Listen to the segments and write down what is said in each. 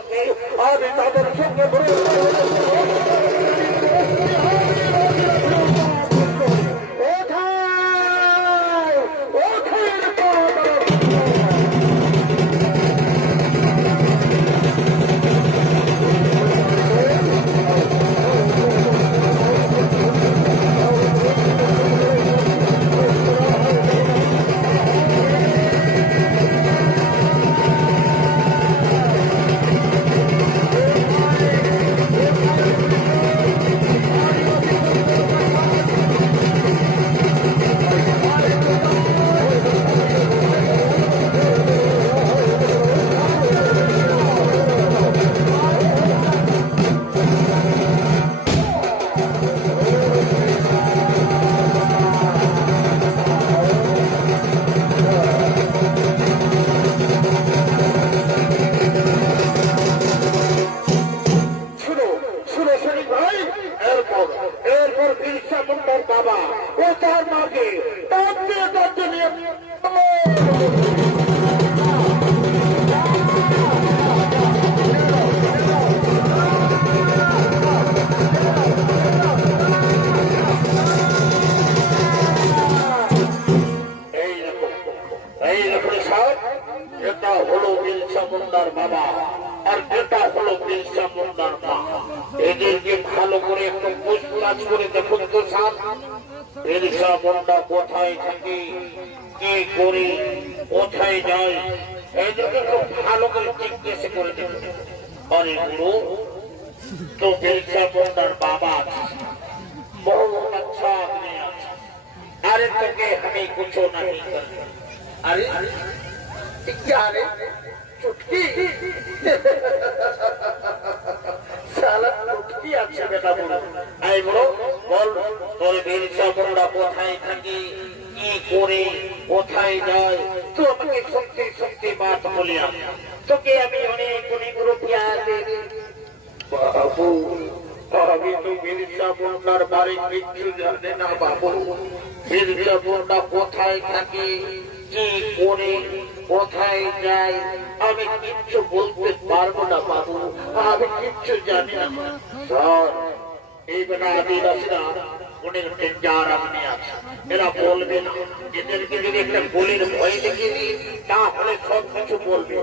থাকি আমি তাদের সঙ্গে বাবা আর এটা হলো বিরসা মুন্ডার মা। এদেরকে ভালো করে একটু পুছতাছ করে দেখুন তো স্যার, বিরসা মুন্ডা কোথায় থাকে, কি করে, কোথায় যায়, এদেরকে খুব ভালো করে জিজ্ঞেস করে দেখুন। আরে গুরু তো বিরসা মুন্ডার বাবা আছে, বহু আচ্ছা আদমি আছে, अरे তোকে আমি कुछ नहीं करते। अरे क्या रे चुटकी साला चुटकी আছে বেটা বল। আই বলো বল তোর বিরসা মুন্ডা কোথায় থাকে, কি করে, কোথায় যায়, তুই আমাকে সত্যি সত্যি বাত বলিয়া তোকে আমি অনেক অনেক রুপিয়া দেব। বাবু আমি তো বিরসা মুন্ডার বাড়ি কিচ্ছু জানি না বাবু। বিরসা মুন্ডা কোথায় থাকে, কি করে, কোথায় যায়, আমি কিচ্ছু বলতে পারবো না বাবু, আমি কিচ্ছু জানি না। স্যার এই বেলা আদিবাসীরা অনেক ডেঞ্জার আপনি আছে, এরা বলবে না, এদেরকে যদি একটা গুলির ভয় দেখিয়ে দিই তাহলে সব কিছু বলবে।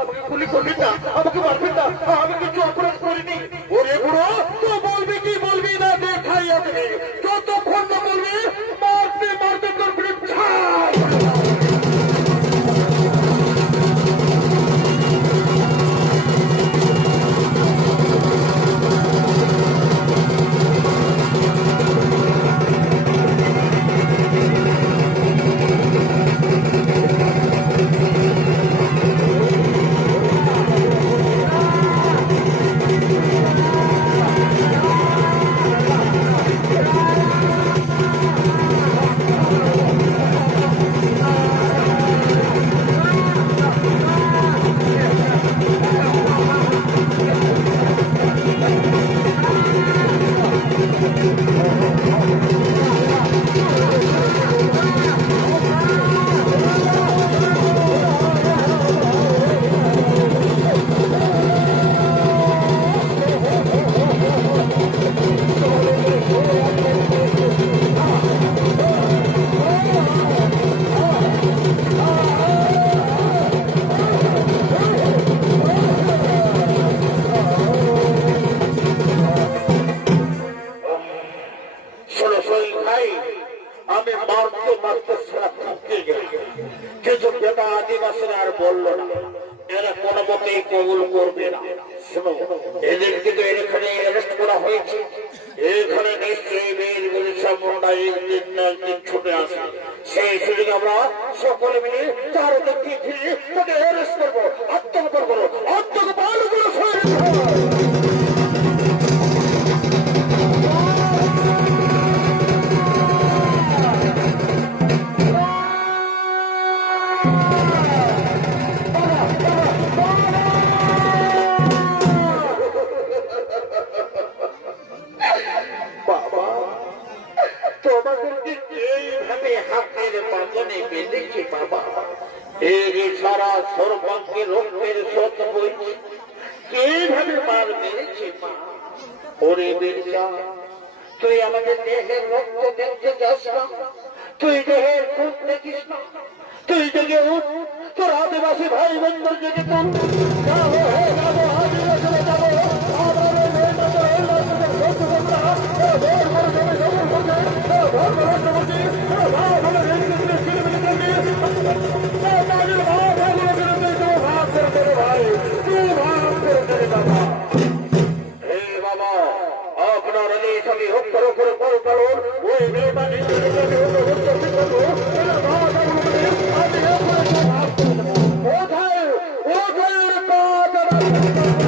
আমাকে গুলি করবি না, আমাকে মারবি না, আমি কিছু অপরাধ করিনি। ওরে বুড়ো তো বলবি কি বলবি না দেখাই আসবে, যতক্ষণ না বলবি মারতে মারতে তোর বৃদ্ধা। আর বললো না, এরা কোনো মতেই কবুল করবে না। শোনো এদেরকে তো এখানে অ্যারেস্ট করা হয়েছে, এখানে নিশ্চয়ই বীর বিরসা মুন্ডা একদিন না একদিন ছুটে আসে, সেই সুযোগে আমরা সকলে মিলে চারদিকে ঘিরে তাকে অ্যারেস্ট করবো, আত্মগোপন করবো, আত্মগোপন সারা সর্বাঙ্গে রক্তের স্রোত ওরে বীরসা, তুই আমাদের দেহের রক্ত দেখতে যাস না, তুই দেহের খুব দেখিস না, তুই জেগে উঠ, তোর আদিবাসী ভাই বন্ধুর জেগে তুল। যাবো হে যাবো, আদিবাসী যাবো, আপনার আমি হত্যার উপরে বল পালন ওই মেহমানি কোথায় কোথায়